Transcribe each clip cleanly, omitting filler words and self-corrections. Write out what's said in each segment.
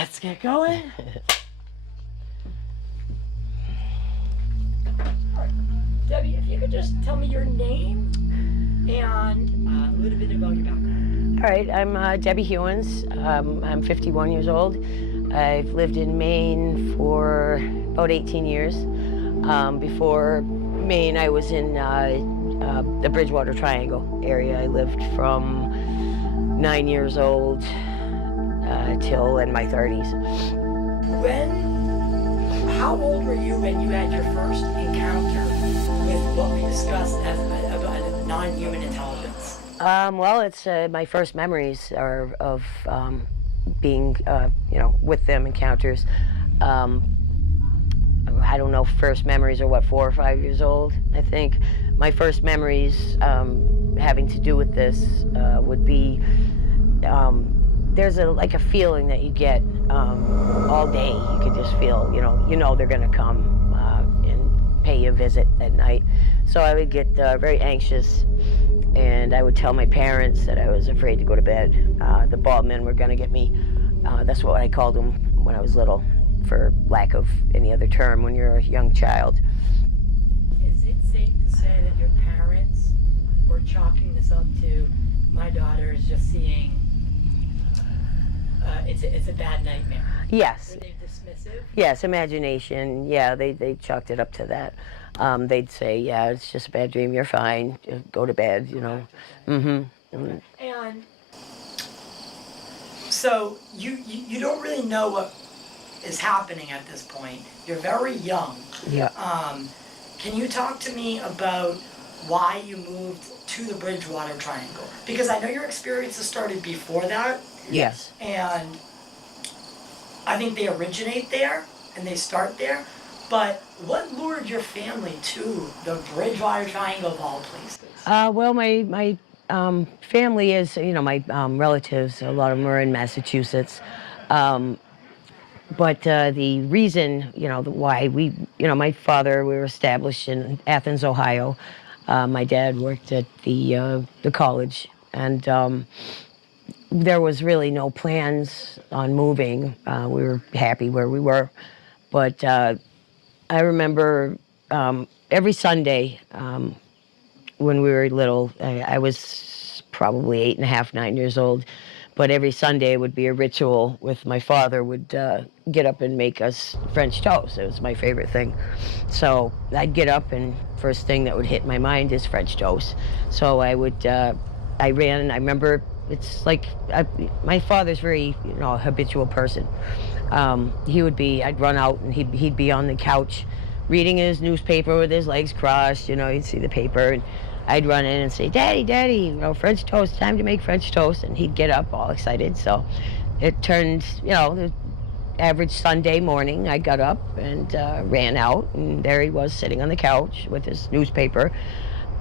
Let's get going. Debbie, if you could just tell me your name and a little bit about your background. All right, I'm Debbie Hewins. I'm 51 years old. I've lived in Maine for about 18 years. Before Maine, I was in the Bridgewater Triangle area. I lived from 9 years old till in my 30s. How old were you when you had your first encounter with what we discussed as a non-human intelligence? Well, it's my first memories are of being, with them, encounters. I don't know, first memories are what, 4 or 5 years old, I think. My first memories having to do with this would be, there's a feeling that you get all day. You can just feel, you know they're gonna come and pay you a visit at night. So I would get very anxious, and I would tell my parents that I was afraid to go to bed. The bald men were gonna get me. That's what I called them when I was little, for lack of any other term when you're a young child. Is it safe to say that your parents were chalking this up to, my daughter is just seeing, it's a bad nightmare? Yes. Were they dismissive? Yes, imagination. Yeah, they chalked it up to that. They'd say, yeah, it's just a bad dream, you're fine, go to bed, Mm-hmm. Okay. And so you don't really know what is happening at this point. You're very young. Yeah. Can you talk to me about why you moved to the Bridgewater Triangle? Because I know your experiences started before that. Yes. And I think they originate there and they start there. But what lured your family to the Bridgewater Triangle of all places? Well, my family is, my relatives, a lot of them are in Massachusetts. But the reason, why we, my father, we were established in Athens, Ohio. My dad worked at the college, and there was really no plans on moving. We were happy where we were. But I remember every Sunday when we were little, I was probably 8 and a half, 9 years old. But every Sunday would be a ritual with my father would get up and make us French toast. It was my favorite thing. So I'd get up and first thing that would hit my mind is French toast. So I would, I ran, I remember it's like, my father's very, a habitual person. I'd run out and he'd be on the couch reading his newspaper with his legs crossed, he'd see the paper, and I'd run in and say, Daddy, French toast, time to make French toast. And he'd get up all excited. So it turned, the average Sunday morning, I got up and ran out, and there he was sitting on the couch with his newspaper.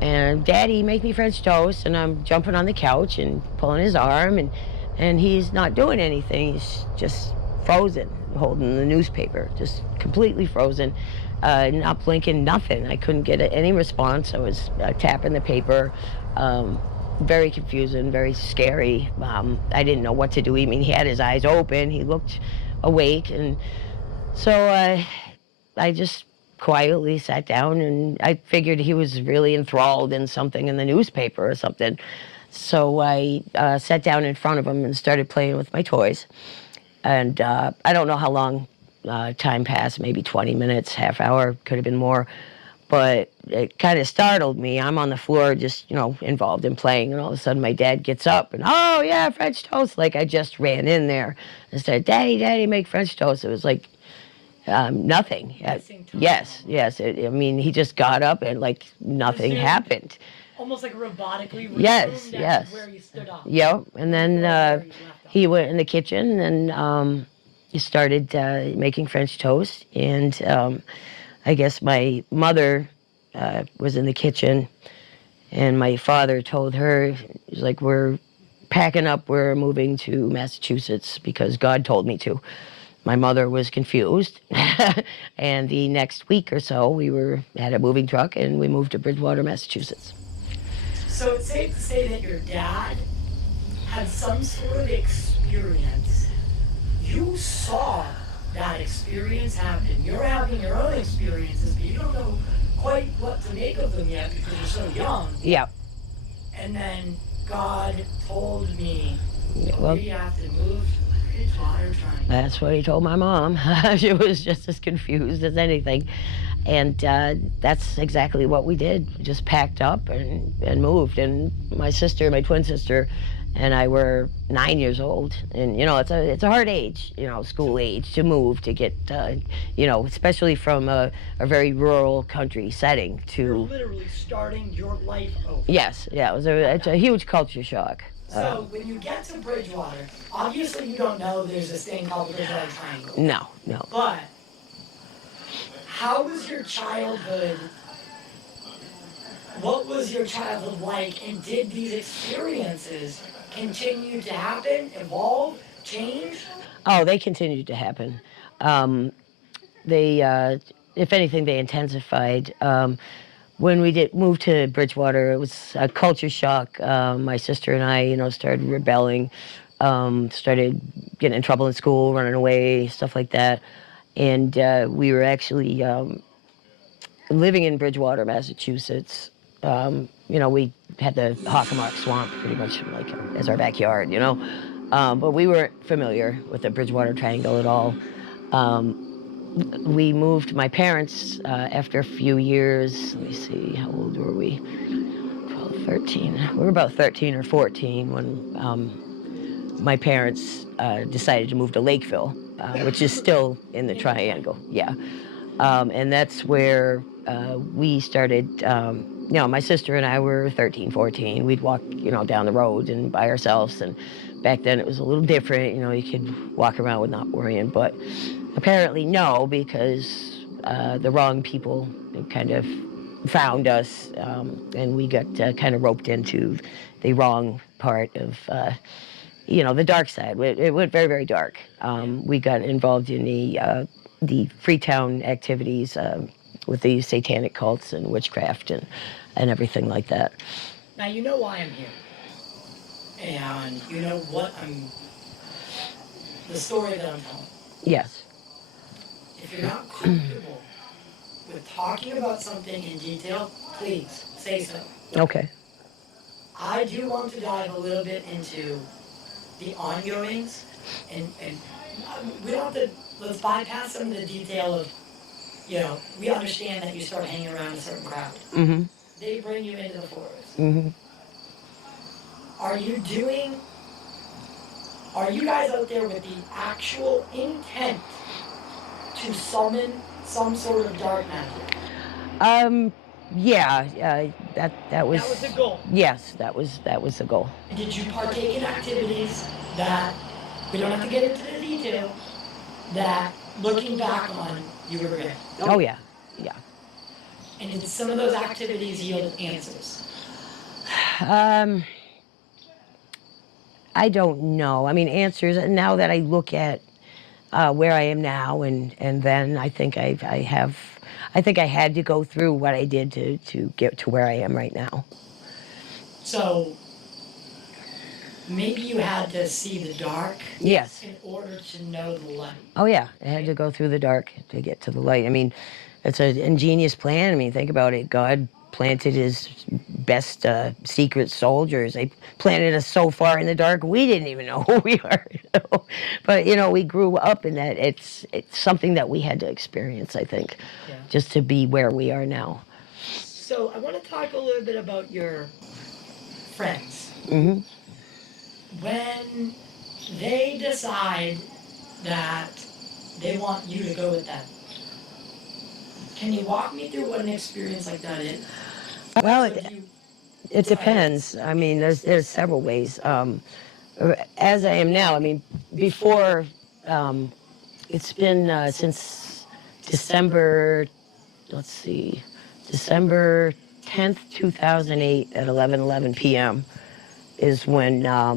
And Daddy, make me French toast. And I'm jumping on the couch and pulling his arm, and he's not doing anything. He's just frozen, holding the newspaper, just completely frozen. Not blinking, nothing. I couldn't get any response. I was tapping the paper. Very confusing, very scary. I didn't know what to do. I mean, he had his eyes open. He looked awake. And so I just quietly sat down, and I figured he was really enthralled in something in the newspaper or something. So I sat down in front of him and started playing with my toys. And I don't know how long time passed, maybe 20 minutes, half hour, could have been more. But it kind of startled me. I'm on the floor just, involved in playing, and all of a sudden my dad gets up and, oh yeah, French toast. Like I just ran in there and said, Daddy, make French toast. It was like nothing. Yes. He just got up and like nothing happened. Almost like robotically. Yes. Where you stood up. Yep. And then he went in the kitchen and he started making French toast. And I guess my mother was in the kitchen, and my father told her, he's like, we're packing up, we're moving to Massachusetts because God told me to. My mother was confused. And the next week or so, we had a moving truck and we moved to Bridgewater, Massachusetts. So it's safe to say that your dad had some sort of experience. You saw that experience happen. You're having your own experiences, but you don't know quite what to make of them yet because you're so young. Yeah. And then God told me, Well, we have to move to the Bridgewater Triangle. That's what he told my mom. She was just as confused as anything. And that's exactly what we did. We just packed up and moved. And my sister, my twin sister, and I were 9 years old. And, you know, it's a hard age, you know, school age, to move, to get, you know, especially from a very rural country setting to... You're literally starting your life over. Yes, yeah, it's a huge culture shock. So when you get to Bridgewater, obviously you don't know there's this thing called the Bridgewater Triangle. No. But how was your childhood? What was your childhood like? And did these experiences continue to happen, evolve, change? Oh, they continued to happen. If anything, they intensified. When we did move to Bridgewater, it was a culture shock. My sister and I, you know, started rebelling, started getting in trouble in school, running away, stuff like that. And we were actually living in Bridgewater, Massachusetts. You know, we had the Hockomock Swamp pretty much like as our backyard, you know. But we weren't familiar with the Bridgewater Triangle at all. We moved, my parents, after a few years, let me see, how old were we? 12, 13. We were about 13 or 14 when my parents decided to move to Lakeville, which is still in the Triangle, yeah. And that's where we started, you know, my sister and I were 13, 14. We'd walk, you know, down the road and by ourselves. And back then it was a little different, you know, you could walk around with not worrying, but apparently no, because the wrong people kind of found us, and we got kind of roped into the wrong part of, you know, the dark side. It went very, very dark. We got involved in the Freetown activities with the satanic cults and witchcraft and everything like that. Now you know why I'm here. And you know what the story that I'm telling. Yes. If you're not comfortable with talking about something in detail, please say so. Okay. I do want to dive a little bit into the ongoings, and we don't have to, let's bypass some of the detail of, you know, we understand that you start hanging around a certain crowd. Mm-hmm. They bring you into the forest. Mm-hmm. Are you guys out there with the actual intent to summon some sort of dark magic? Yeah, that was... That was the goal? Yes, that was the goal. Did you partake in activities that, we don't have to get into the detail, that looking back on, you regret? Oh, yeah. And did some of those activities yield answers? I don't know. I mean, answers, now that I look at where I am now and then, I think I had to go through what I did to get to where I am right now. So maybe you had to see the dark. Yes. In order to know the light. Oh yeah, I had to go through the dark to get to the light. I mean, it's an ingenious plan. I mean, think about it. God planted his best secret soldiers. They planted us so far in the dark, we didn't even know who we are. You know? But, you know, we grew up in that. It's something that we had to experience, I think, just to be where we are now. So I want to talk a little bit about your friends. Mm-hmm. When they decide that they want you to go with them, can you walk me through what an experience like that is? Well, it depends. I mean, there's several ways. As I am now, I mean, before, it's been since December 10th, 2008 at 11:11 p.m. is when I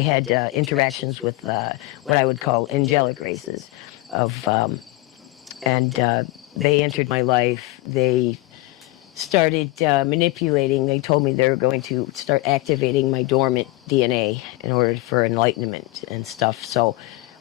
had interactions with what I would call angelic races and they entered my life. They started manipulating. They told me they were going to start activating my dormant DNA in order for enlightenment and stuff. So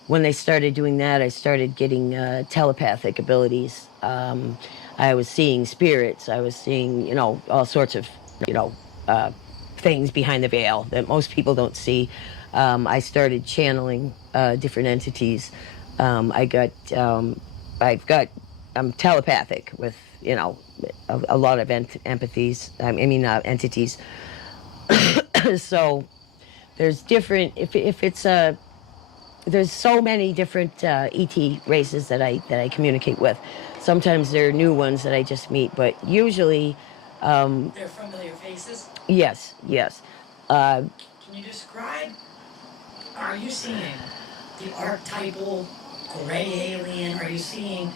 when they started doing that, I started getting telepathic abilities. I was seeing spirits. I was seeing, all sorts of, you know, uh, things behind the veil that most people don't see. I started channeling different entities. I've got, I'm telepathic with, a lot of empathies. Entities. So there's different. If it's a there's so many different ET races that I communicate with. Sometimes there are new ones that I just meet, but usually, They're familiar faces. yes, yes. Can you describe? Are you seeing the archetypal gray alien? Are you seeing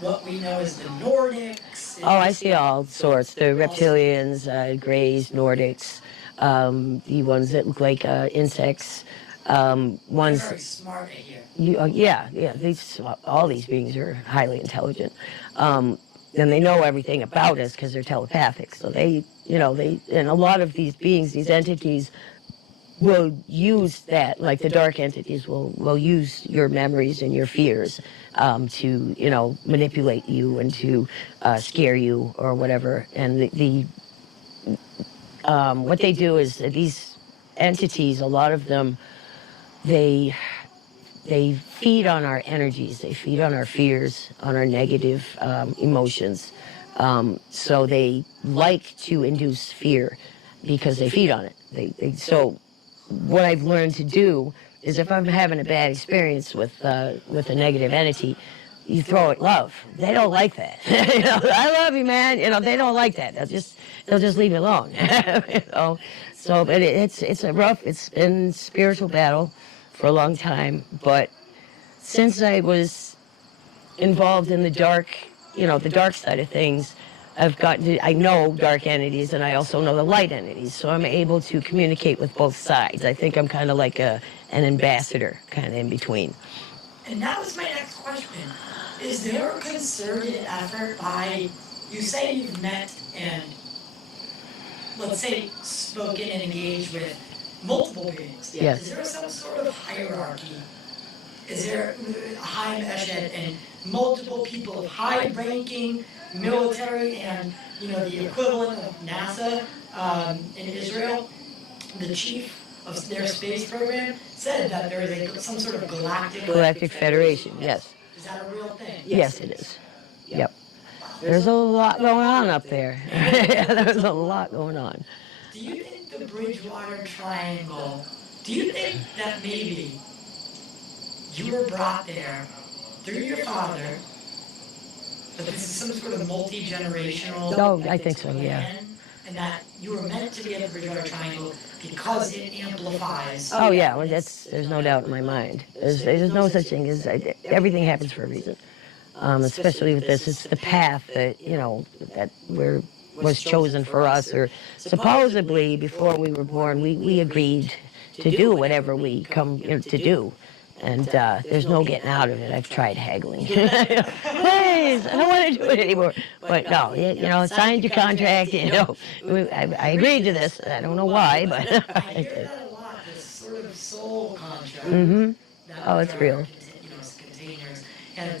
what we know as the Nordics? Oh, I see all sorts. The reptilians, grays, Nordics, the ones that look like insects, ones. Very smart, I hear. Yeah. All these beings are highly intelligent, and they know everything about us because they're telepathic. So and a lot of these beings, these entities, will use that. Like the dark entities will use your memories and your fears to manipulate you and to scare you or whatever. And what they do is these entities, a lot of them, they feed on our energies, they feed on our fears, on our negative emotions. So they like to induce fear because they feed on it. So what I've learned to do is if I'm having a bad experience with a negative entity, you throw it love. They don't like that. I love you, man. They don't like that. They'll just leave it alone. So, but it's been spiritual battle for a long time. But since I was involved in the dark side of things, I know dark entities and I also know the light entities. So I'm able to communicate with both sides. I think I'm kind of like an ambassador, kind of in between. And that was my next question. Is there a concerted effort by, you say you've met and, let's say, spoken and engaged with multiple beings? Yes. Is there some sort of hierarchy? Is there high Eshed and multiple people of high-ranking military and, the equivalent of NASA in Israel? The chief of their space program said that there is some sort of galactic federation. Yes. Is that a real thing? Yes, it is. Yep. There's a lot going on up there. There's a lot going on. Do you think the Bridgewater Triangle, do you think that maybe you were brought there through your father, but this is some sort of multi-generational... Oh, I think so, yeah. And that you were meant to be in the Bridgewater Triangle because it amplifies... Oh, yeah, well, there's no doubt in my mind. There's no such thing as... Everything happens for a reason. Especially with this, it's the path that, that was chosen for us, or supposedly before we were born, we agreed to do whatever we come to do. And there's no getting out of it. I've tried haggling. Please, I don't want to do it anymore. But no, signed your contract. I agreed to this. I don't know why, but I hear that a lot. This sort of soul contract. Mm-hmm. Oh, it's real. Containers. And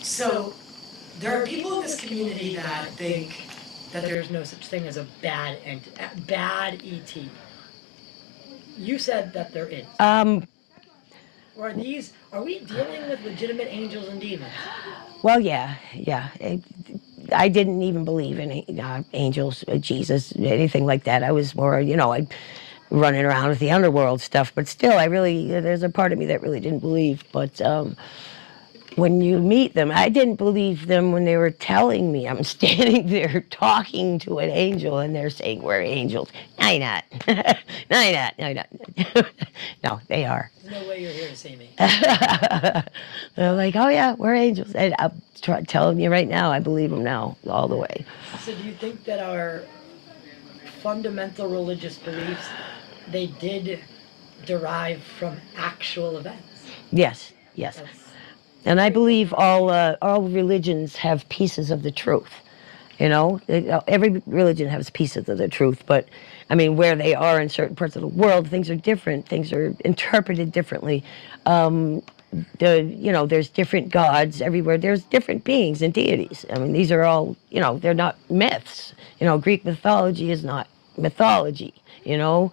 so there are people in this community that think that there's no such thing as a bad ET. You said that there is. Or are we dealing with legitimate angels and demons? Well, yeah. I didn't even believe in angels, Jesus, anything like that. I was more, I running around with the underworld stuff. But still, there's a part of me that really didn't believe. But when you meet them, I didn't believe them when they were telling me I'm standing there talking to an angel and they're saying we're angels. No, you're not. No, you're not. No, you're not. No, they are. There's no way you're here to see me. They're like, oh yeah, we're angels. And I'm telling you right now, I believe them now, all the way. So do you think that our fundamental religious beliefs, they did derive from actual events? Yes. And I believe all religions have pieces of the truth. You know, every religion has pieces of the truth, but I mean, where they are in certain parts of the world, things are different. Things are interpreted differently. There's different gods everywhere. There's different beings and deities. I mean, these are all, they're not myths. Greek mythology is not mythology. The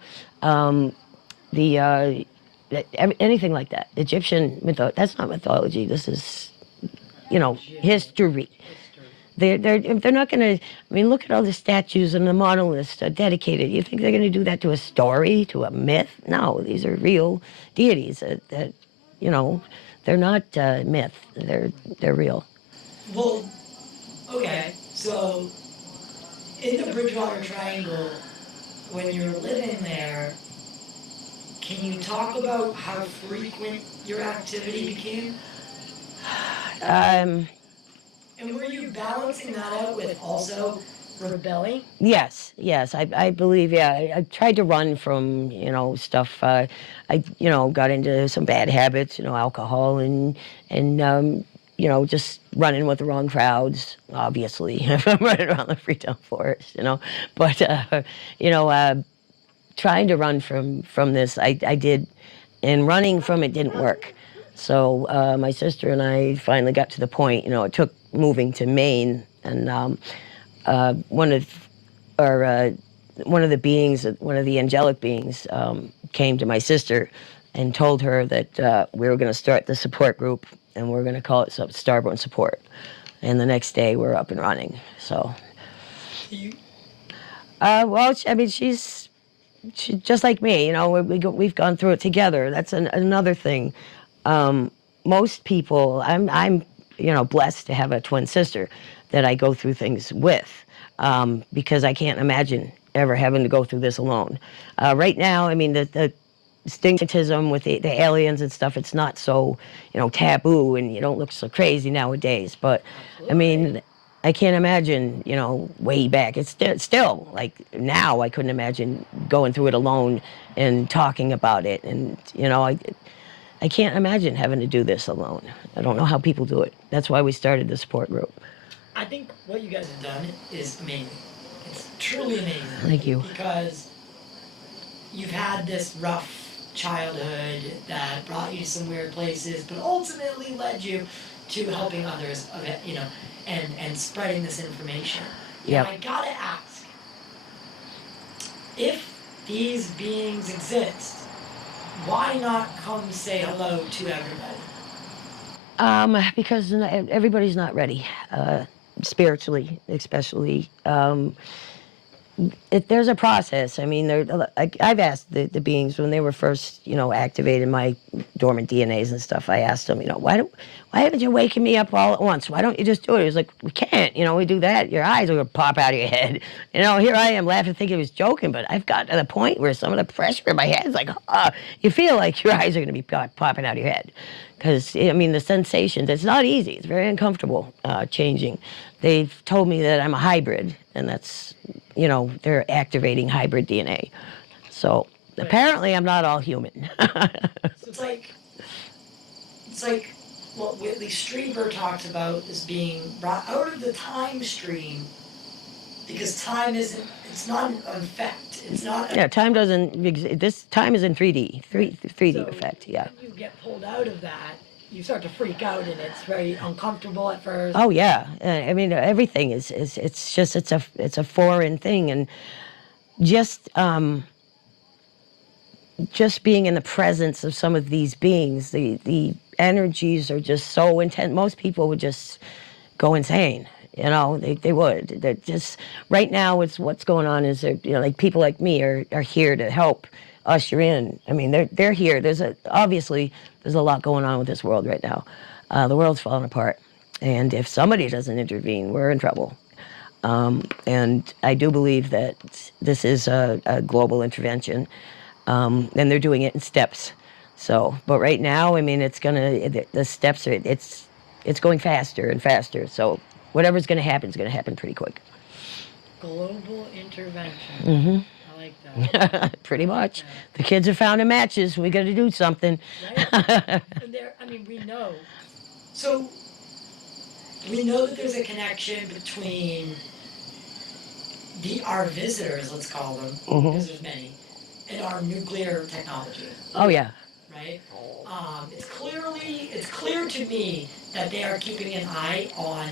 anything like that. Egyptian mythology, that's not mythology. This is, history. They're not going to. I mean, look at all the statues and the monoliths dedicated. You think they're going to do that to a story, to a myth? No, these are real deities that they're not myth. They're real. Well, okay, so in the Bridgewater Triangle, when you're living there, can you talk about how frequent your activity became? And were you balancing that out with also rebelling? Yes. I believe, yeah. I tried to run from, stuff. I got into some bad habits, alcohol and just running with the wrong crowds, obviously. If I'm running around the Freetown Forest, But, trying to run from this, I did, and running from it didn't work. So my sister and I finally got to the point, it took moving to Maine, and one of the beings, one of the angelic beings, came to my sister and told her that we were going to start the support group and we're going to call it Starborn Support. And the next day we're up and running. So, well, I mean, she's just like me. We've gone through it together. That's another thing. Most people, I'm blessed to have a twin sister that I go through things with, because I can't imagine ever having to go through this alone. Right now, I mean, the stigmatism with the aliens and stuff, it's not so, taboo, and you don't look so crazy nowadays. But, I mean, I can't imagine, way back. It's still, like, now I couldn't imagine going through it alone and talking about it. And, I can't imagine having to do this alone. I don't know how people do it. That's why we started the support group. I think what you guys have done is amazing. It's truly amazing. Thank you. Because you've had this rough childhood that brought you to some weird places, but ultimately led you to helping others, and spreading this information. Yeah. I gotta ask, if these beings exist, why not come say hello to everybody? Because everybody's not ready, spiritually, especially. There's a process. I mean, I've asked the beings when they were first, activated my dormant DNAs and stuff. I asked them, why haven't you waken me up all at once? Why don't you just do it? It was like, we can't. We do that, your eyes are gonna pop out of your head. Here I am laughing, thinking he was joking, but I've got to the point where some of the pressure in my head is like, you feel like your eyes are gonna be popping out of your head. Because, I mean, the sensations, it's not easy. It's very uncomfortable changing. They've told me that I'm a hybrid, and that's, they're activating hybrid DNA. So apparently I'm not all human. So it's like what Whitley Strieber talks about as being brought out of the time stream, because time it's not an effect. It's not. Yeah, time doesn't exist. This time is in 3D, 3D So effect, yeah. when you get pulled out of that, you start to freak out, and it's very uncomfortable at first. Oh yeah, I mean, everything is it's a foreign thing, and just being in the presence of some of these beings, the energies are just so intense. Most people would just go insane. They would. They're just, right now, it's what's going on is like people like me are here to help usher in. I mean, they're here. Obviously there's a lot going on with this world right now. The world's falling apart, and if somebody doesn't intervene, we're in trouble. And I do believe that this is a global intervention, and they're doing it in steps. So, but right now, I mean, the steps are, it's going faster and faster. So whatever's going to happen is going to happen pretty quick. Global intervention. Mm-hmm. I like that. Pretty much. Yeah. The kids are found in matches. We got to do something. Right? And we know. So we know that there's a connection between our visitors, let's call them, because there's many, in our nuclear technology. Oh, yeah. Right? It's clear to me that they are keeping an eye on,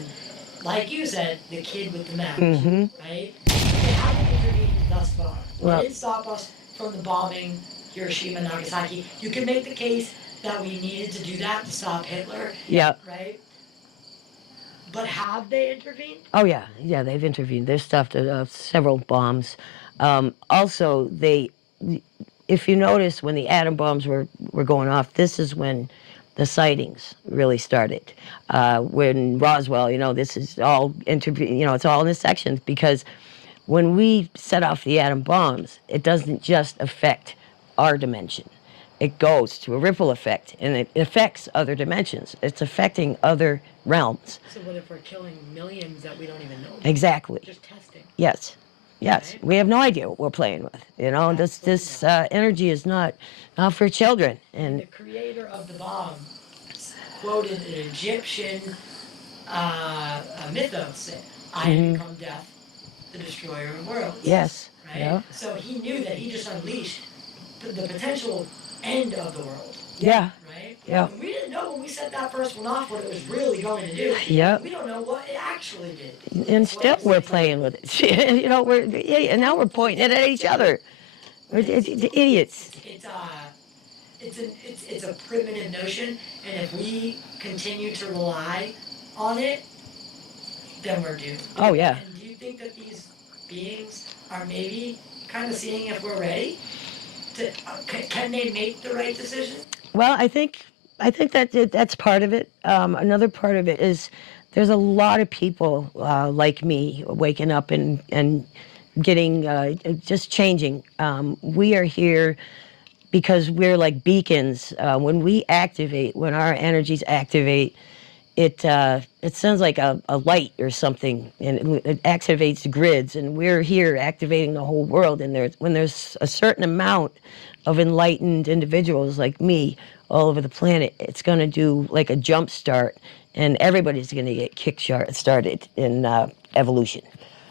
like you said, the kid with the match, right? They haven't intervened thus far. They Well, didn't stop us from the bombing Hiroshima and Nagasaki. You can make the case that we needed to do that to stop Hitler, yeah. right? But have they intervened? Oh, yeah. Yeah, they've intervened. They've stopped several bombs. Also, if you notice, when the atom bombs were going off, this is when the sightings really started. When Roswell, this is all it's all in the sections, because when we set off the atom bombs, it doesn't just affect our dimension. It goes to a ripple effect, and it affects other dimensions. It's affecting other realms. So what if we're killing millions that we don't even know about? Exactly. Just testing. Yes. Yes. Right? We have no idea what we're playing with. This energy is not for children. And the creator of the bomb quoted an Egyptian mythos: "I have become death, the destroyer of worlds." Yes. Right? Yeah. So he knew that he just unleashed the potential end of the world. Yeah. Right? Yeah. And we didn't know when we set that first one off what it was really going to do. Yeah. We don't know what it actually did. And still we're playing with it. And now we're pointing it at each other. It's idiots. It's a primitive notion, and if we continue to rely on it, then we're doomed. Oh, yeah. And do you think that these beings are maybe kind of seeing if we're ready? Can they make the right decision? Well, I think that's part of it. Another part of it is there's a lot of people like me waking up and getting just changing. We are here because we're like beacons. When we activate, when our energies activate, it sounds like a light or something, and it activates grids. And we're here activating the whole world. And when there's a certain amount of enlightened individuals like me all over the planet, it's going to do like a jump start, and everybody's going to get started in evolution.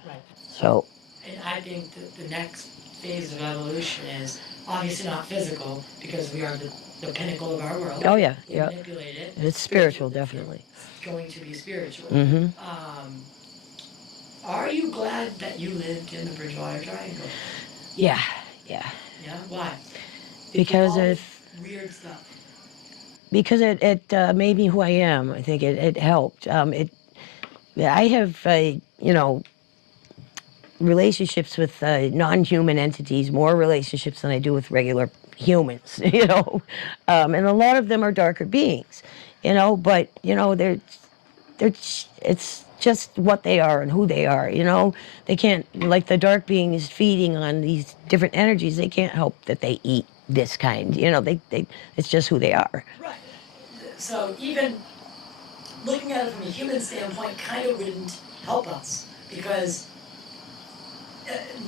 Right. So. And I think that the next phase of evolution is obviously not physical, because we are the pinnacle of our world. Oh, yeah. We Yeah. manipulate it. It's spiritual, definitely. It's going to be spiritual. Mm-hmm. Are you glad that you lived in the Bridgewater Triangle? Yeah. Yeah. Yeah? Why? Because it weird stuff. Because it made me who I am. I think it helped. I have relationships with non-human entities, more relationships than I do with regular humans, and a lot of them are darker beings, but it's just what they are and who they are, they can't, like the dark beings feeding on these different energies, they can't help that they eat this kind, it's just who they are. Right. So even looking at it from a human standpoint kind of wouldn't help us, because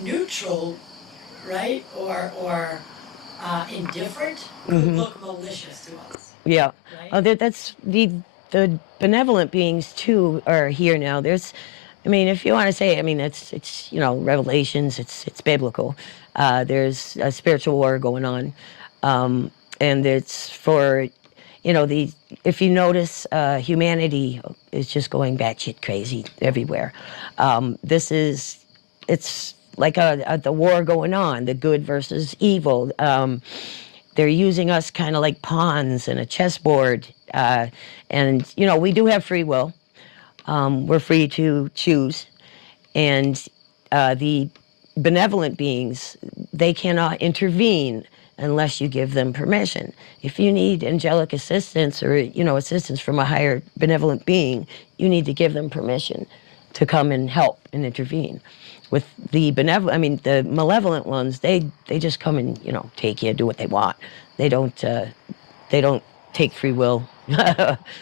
neutral, right, or indifferent could look malicious to us. Yeah. Right? That's the benevolent beings too are here now. If you want to say, it's Revelations. It's biblical. There's a spiritual war going on, and it's for, if you notice, humanity is just going batshit crazy everywhere. It's like the war going on, the good versus evil. They're using us kind of like pawns in a chessboard. And we do have free will. We're free to choose. And the benevolent beings, they cannot intervene unless you give them permission. If you need angelic assistance or, assistance from a higher benevolent being, you need to give them permission to come and help and intervene. With the the malevolent ones, they just come and, take you, do what they want. They don't take free will.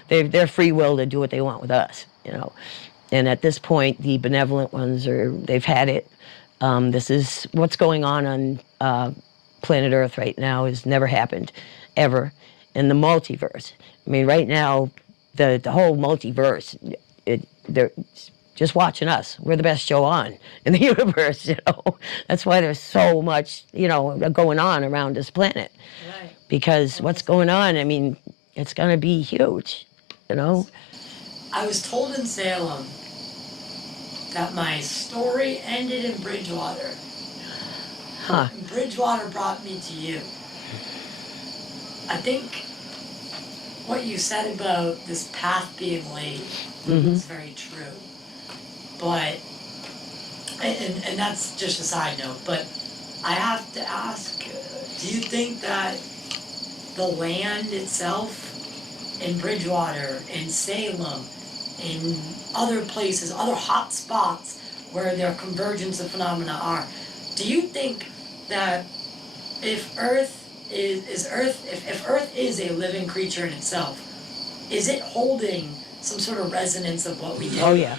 They're free will to do what they want with us, And at this point, the benevolent ones they've had it. This is what's going on planet Earth right now has never happened, ever, in the multiverse. Right now, the whole multiverse, just watching us. We're the best show on in the universe, you know. That's why there's so much, you know, going on around this planet. Right. Because what's going on, I mean, it's going to be huge, you know. I was told in Salem that my story ended in Bridgewater. Huh. And Bridgewater brought me to you. I think what you said about this path being laid is very true. But, and that's just a side note, but I have to ask, do you think that the land itself in Bridgewater, in Salem, in other places, other hot spots where their convergence of phenomena are, do you think that if Earth if Earth is a living creature in itself, is it holding some sort of resonance of what we do? Oh, yeah.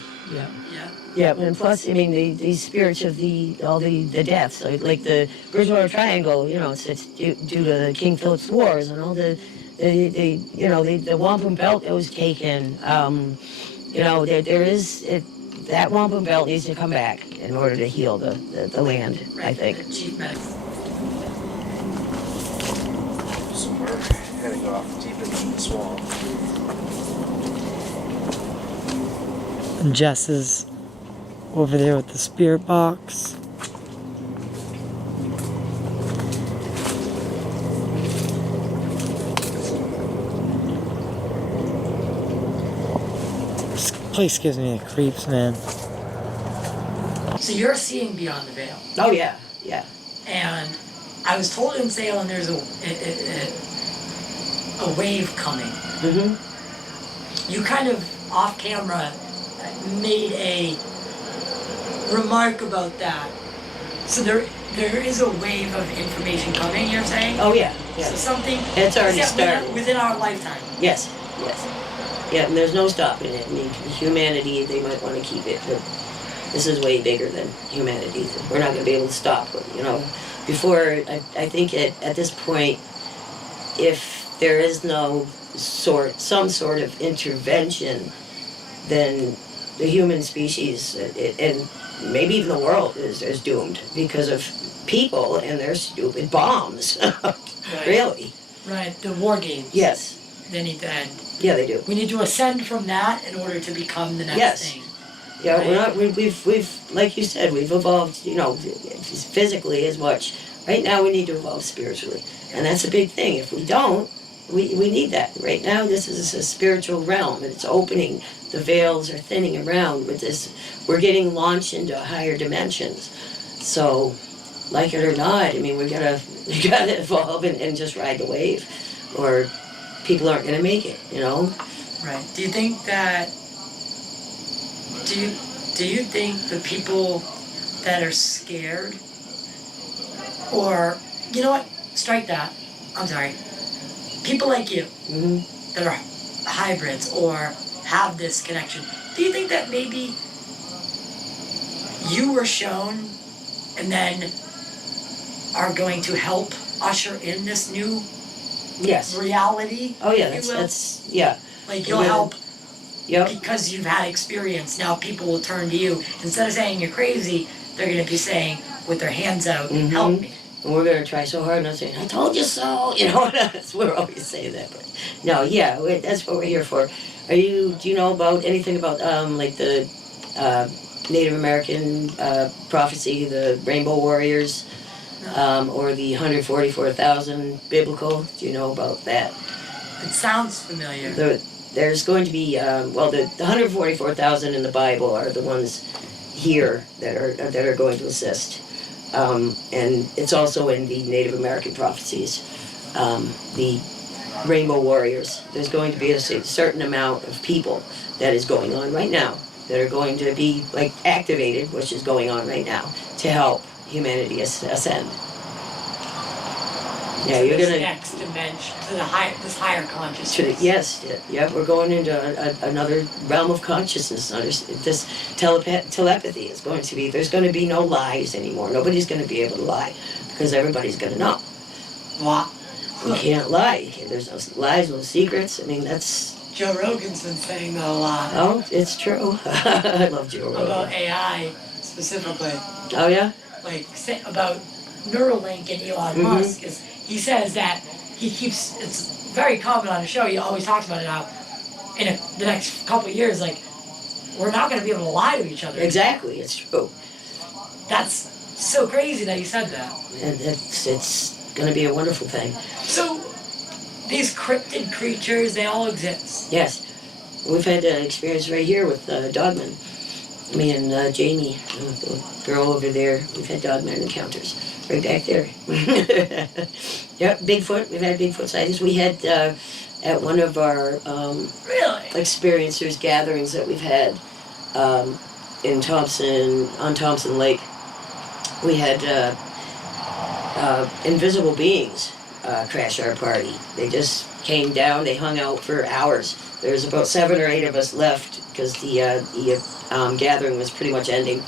Yeah, and plus, I mean, these spirits of all the deaths, like the Bridgewater Triangle, you know, it's due to the King Philip's Wars and all the wampum belt that was taken. You know, there is that wampum belt needs to come back in order to heal the land. Right, I think. the chief medicine. So we're heading off deep into the swamp. And Jess is over there with the spirit box. This place gives me the creeps, man. So you're seeing beyond the veil. Oh yeah. And I was told in Salem there's a wave coming. Mm-hmm. You kind of off camera made a remark about that. So there is a wave of information coming, you're saying? Oh yeah. So something It's already except started. within our lifetime. Yes. Yeah, and there's no stopping it. I mean, humanity, they might want to keep it, but this is way bigger than humanity. We're not going to be able to stop it, you know. Before, I think at this point, if there is some sort of intervention, then the human species, and maybe even the world is doomed because of people and their stupid bombs. Right. Really. Right, the war games. Yes. They need to end. Yeah, they do. We need to ascend from that in order to become the next Yes. thing. Yeah, Right. we've like you said, we've evolved, you know, physically as much. Right now we need to evolve spiritually. And that's a big thing. If we don't, we need that. Right now this is a spiritual realm and it's opening. The veils are thinning around with this. We're getting launched into higher dimensions. So, like it or not, I mean, you gotta evolve and just ride the wave, or people aren't gonna make it, you know? Right. Do you think that do you think the people that are scared, or you know what? Strike that. I'm sorry. People like you that are hybrids or have this connection. Do you think that maybe you were shown and then are going to help usher in this new Yes. reality? Oh yeah, if you will? that's yeah. Like you'll help Yep. because you've had experience. Now people will turn to you. Instead of saying you're crazy, they're going to be saying with their hands out, help me. And we're gonna try so hard not saying, I told you so, you know, that's we're always saying that, but no, yeah, that's what we're here for. Do you know about anything about like the Native American prophecy, the Rainbow Warriors, or the 144,000 biblical? Do you know about that? It sounds familiar. There's going to be the 144,000 in the Bible are the ones here that are going to assist. And it's also in the Native American prophecies, the Rainbow Warriors. There's going to be a certain amount of people that is going on right now that are going to be like activated, which is going on right now, to help humanity ascend. Yeah, you're this gonna next dimension, to this higher consciousness. Yes, yeah, we're going into another realm of consciousness. This telepathy is going to be. There's going to be no lies anymore. Nobody's going to be able to lie because everybody's going to know. Wow. You can't lie. There's no lies, no secrets. I mean, that's Joe Rogan's been saying that a lot. Oh, it's true. I love Joe Rogan. About AI specifically. Oh, yeah? Like, about Neuralink and Elon Musk. Is he says that he keeps, it's very common on the show, he always talks about it now, in the next couple of years, like, we're not going to be able to lie to each other. Exactly, it's true. That's so crazy that he said that. And it's going to be a wonderful thing. So, these cryptid creatures, they all exist. Yes. We've had an experience right here with Dogman. Me and Jamie, the girl over there, we've had Dogman encounters. Right back there. Yep, Bigfoot. We've had Bigfoot sightings. We had at one of our Really? experiencers gatherings that we've had in on Thompson Lake. We had invisible beings crash our party. They just came down. They hung out for hours. There was about 7 or 8 of us left because the gathering was pretty much ending.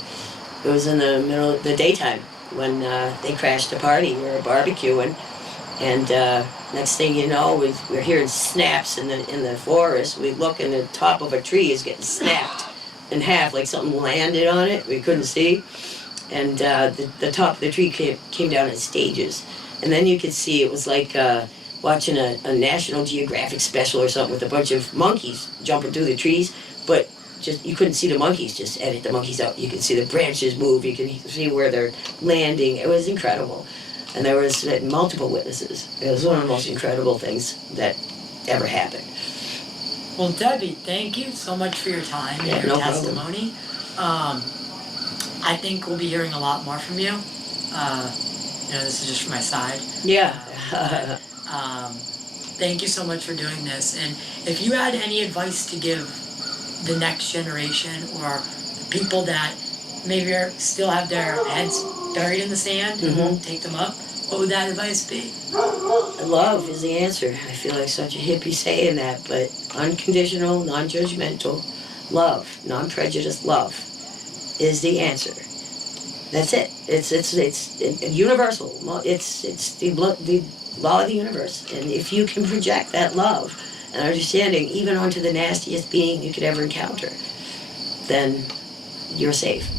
It was in the middle of the daytime when they crashed the party. We were barbecuing, and next thing you know, we're hearing snaps in the forest. We look, and the top of a tree is getting snapped in half, like something landed on it. We couldn't see, and the top of the tree came down in stages, and then you could see it was like watching a National Geographic special or something with a bunch of monkeys jumping through the trees, but just you couldn't see the monkeys. Just edit the monkeys out. You could see the branches move. You could see where they're landing. It was incredible, and there was multiple witnesses. It was one of the most incredible things that ever happened. Well, Debbie, thank you so much for your time and your No problem. testimony. I think we'll be hearing a lot more from you. This is just from my side. Yeah. Thank you so much for doing this. And if you had any advice to give the next generation or the people that maybe still have their heads buried in the sand and won't take them up, what would that advice be? Love is the answer. I feel like such a hippie saying that, but unconditional, non-judgmental love, non-prejudiced love is the answer. That's it. It's universal. It's the law of the universe. And if you can project that love and understanding even onto the nastiest being you could ever encounter, then you're safe.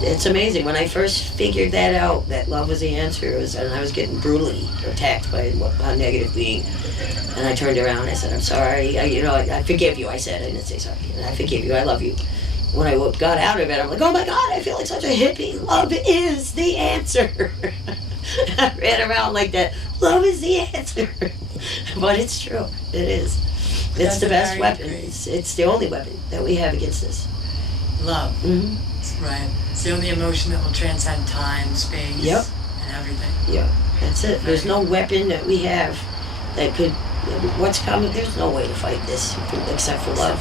It's amazing. When I first figured that out, that love was the answer, and I was getting brutally attacked by a negative being. And I turned around and I said, I'm sorry. I forgive you. I said, I didn't say sorry. And I forgive you. I love you. When I got out of it, I'm like, oh my God, I feel like such a hippie. Love is the answer. I ran around like that. Love is the answer. But it's true. It is. It's the best weapon. It's the only weapon that we have against this. Love. Mm-hmm. Right. It's the only emotion that will transcend time, space, and everything. Yeah, that's it. There's no weapon that we have that could. What's coming? There's no way to fight this except for love.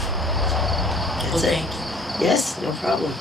That's it. Thank you. Yes, no problem.